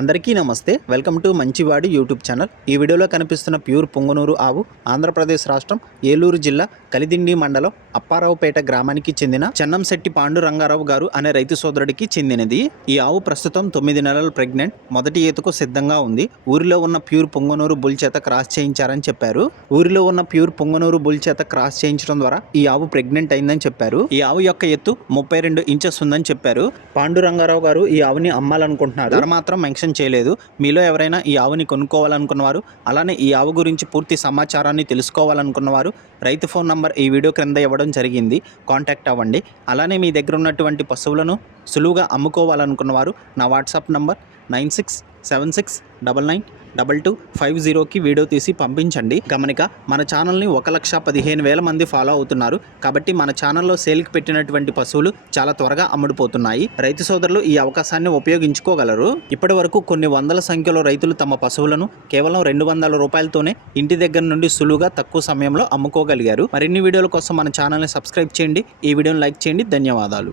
అందరికీ నమస్తే. Welcome to మంచివాడి యూట్యూబ్ ఛానల్. ఈ వీడియోలో కనిపిస్తున్న ప్యూర్ పొంగనూరు ఆవు ఆంధ్రప్రదేశ్ రాష్ట్రం ఏలూరు జిల్లా కలిదిండి మండలం అప్పారావుపేట గ్రామానికి చెందిన చెన్నంశెట్టి పాండురంగారావు గారు అనే రైతు సోదరుడికి చెందినది. ఈ ఆవు ప్రస్తుతం 9 నెలలు ప్రెగ్నెంట్, మొదటి ఈతకు సిద్ధంగా ఉంది. ఊరిలో ఉన్న ప్యూర్ పొంగనూరు బుల్ చేత క్రాస్ చేయించారని చెప్పారు. ఊరిలో ఉన్న ప్యూర్ పొంగనూరు బుల్ చేత క్రాస్ చేయించడం ద్వారా ఈ ఆవు ప్రెగ్నెంట్ అయిందని చెప్పారు. ఈ ఆవు యొక్క ఎత్తు 32 ఇంచెస్ ఉందని చెప్పారు. పాండురంగారావు గారు ఈ ఆవుని అమ్మాలనుకుంటున్నారు. ధర మాత్రం మెన్షన్ చేయలేదు. మీలో ఎవరైనా ఈ ఆవుని కొనుక్కోవాలనుకున్నవారు, అలానే ఈ ఆవు గురించి పూర్తి సమాచారాన్ని తెలుసుకోవాలనుకున్నవారు రైతు ఫోన్ నంబర్ ఈ వీడియో క్రింద ఇవ్వడం జరిగింది. కాంటాక్ట్ అవ్వండి. అలానే మీ దగ్గర ఉన్నటువంటి పశువులను సులువుగా అమ్ముకోవాలనుకున్నవారు నా వాట్సాప్ నంబర్ 9676992250కి వీడియో తీసి పంపించండి. గమనిక, మన ఛానల్ని 1,15,000 మంది ఫాలో అవుతున్నారు. కాబట్టి మన ఛానల్లో సేల్కి పెట్టినటువంటి పశువులు చాలా త్వరగా అమ్ముడుపోతున్నాయి. రైతు సోదరులు ఈ అవకాశాన్ని ఉపయోగించుకోగలరు. ఇప్పటి వరకు కొన్ని వందల సంఖ్యలో రైతులు తమ పశువులను కేవలం 200 రూపాయలతోనే ఇంటి దగ్గర నుండి సులువుగా తక్కువ సమయంలో అమ్ముకోగలిగారు. మరిన్ని వీడియోల కోసం మన ఛానల్ని సబ్స్క్రైబ్ చేయండి. ఈ వీడియోని లైక్ చేయండి. ధన్యవాదాలు.